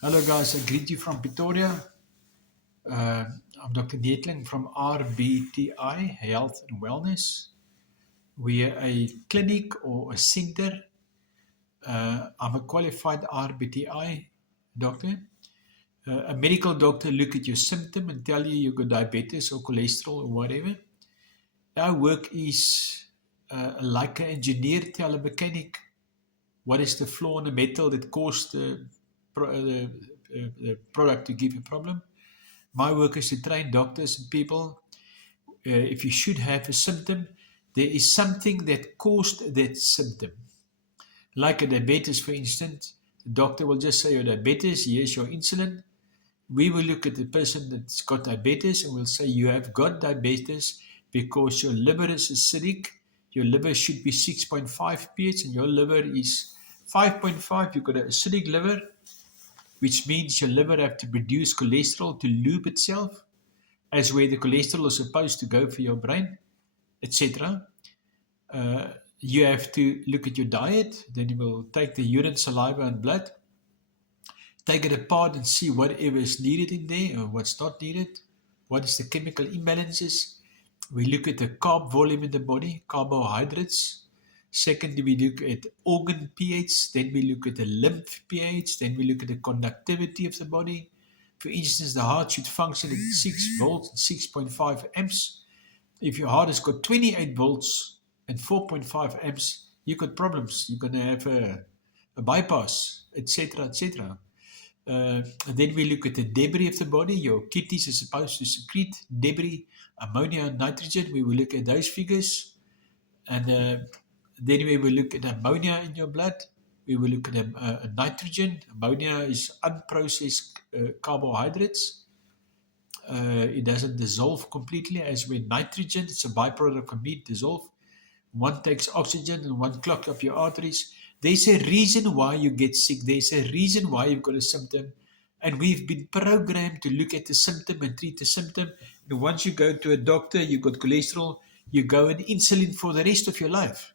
Hello guys, I greet you from Pretoria. I'm Dr. Dietling from RBTI, Health and Wellness. We are a clinic or a center. I'm a qualified RBTI doctor. A medical doctor look at your symptom and tell you you've got diabetes or cholesterol or whatever. Our work is like an engineer tell a mechanic what is the flaw in the metal that caused the product to give a problem. My work is to train doctors and people. If you should have a symptom, there is something that caused that symptom. Like a diabetes, for instance, the doctor will just say, your diabetes, here's your insulin. We will look at the person that's got diabetes and we'll say, you have got diabetes because your liver is acidic. Your liver should be 6.5 pH and your liver is 5.5. You've got an acidic liver, which means your liver have to produce cholesterol to lube itself as where the cholesterol is supposed to go for your brain, etc. You have to look at your diet. Then you will take the urine, saliva, and blood, take it apart and see whatever is needed in there or what's not needed. What is the chemical imbalances? We look at the carb volume in the body, carbohydrates. Secondly, we look at organ pH. Then we look at the lymph pH. Then we look at the conductivity of the body. For instance, the heart should function at 6 volts and 6.5 amps. If your heart has got 28 volts and 4.5 amps, you've got problems. You're going to have a bypass, etc., etc. Then we look at the debris of the body. Your kidneys are supposed to secrete debris, ammonia and nitrogen. We will look at those figures. And then we will look at ammonia in your blood. We will look at nitrogen. Ammonia is unprocessed carbohydrates. It doesn't dissolve completely, as when nitrogen, it's a byproduct of meat, dissolve. One takes oxygen and one clogs up your arteries. There's a reason why you get sick. There's a reason why you've got a symptom. And we've been programmed to look at the symptom and treat the symptom. And once you go to a doctor, you've got cholesterol, you go on insulin for the rest of your life.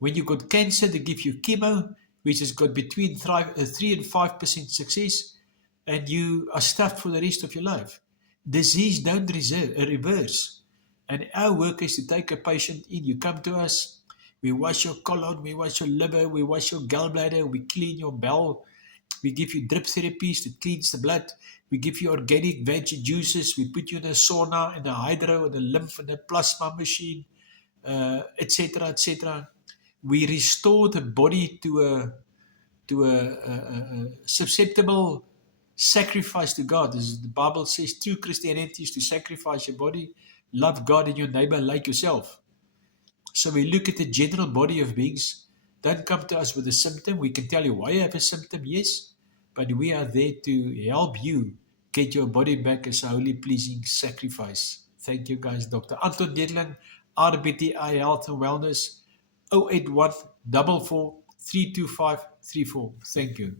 When you got cancer, they give you chemo, which has got between 3 and 5% success, and you are stuffed for the rest of your life. Disease don't reverse. And our work is to take a patient in. You come to us, we wash your colon, we wash your liver, we wash your gallbladder, we clean your bowel, we give you drip therapies that cleans the blood, we give you organic veggie juices, we put you in a sauna, in a hydro, in a lymph, in a plasma machine, etc., etc. We restore the body to a susceptible sacrifice to God. As the Bible says, true Christianity is to sacrifice your body, love God and your neighbor like yourself. So we look at the general body of beings. Don't come to us with a symptom. We can tell you why you have a symptom, yes, but we are there to help you get your body back as a holy, pleasing sacrifice. Thank you, guys. Dr. Anton Dietling, RBTI Health and Wellness, 081 44 325 34. Thank you.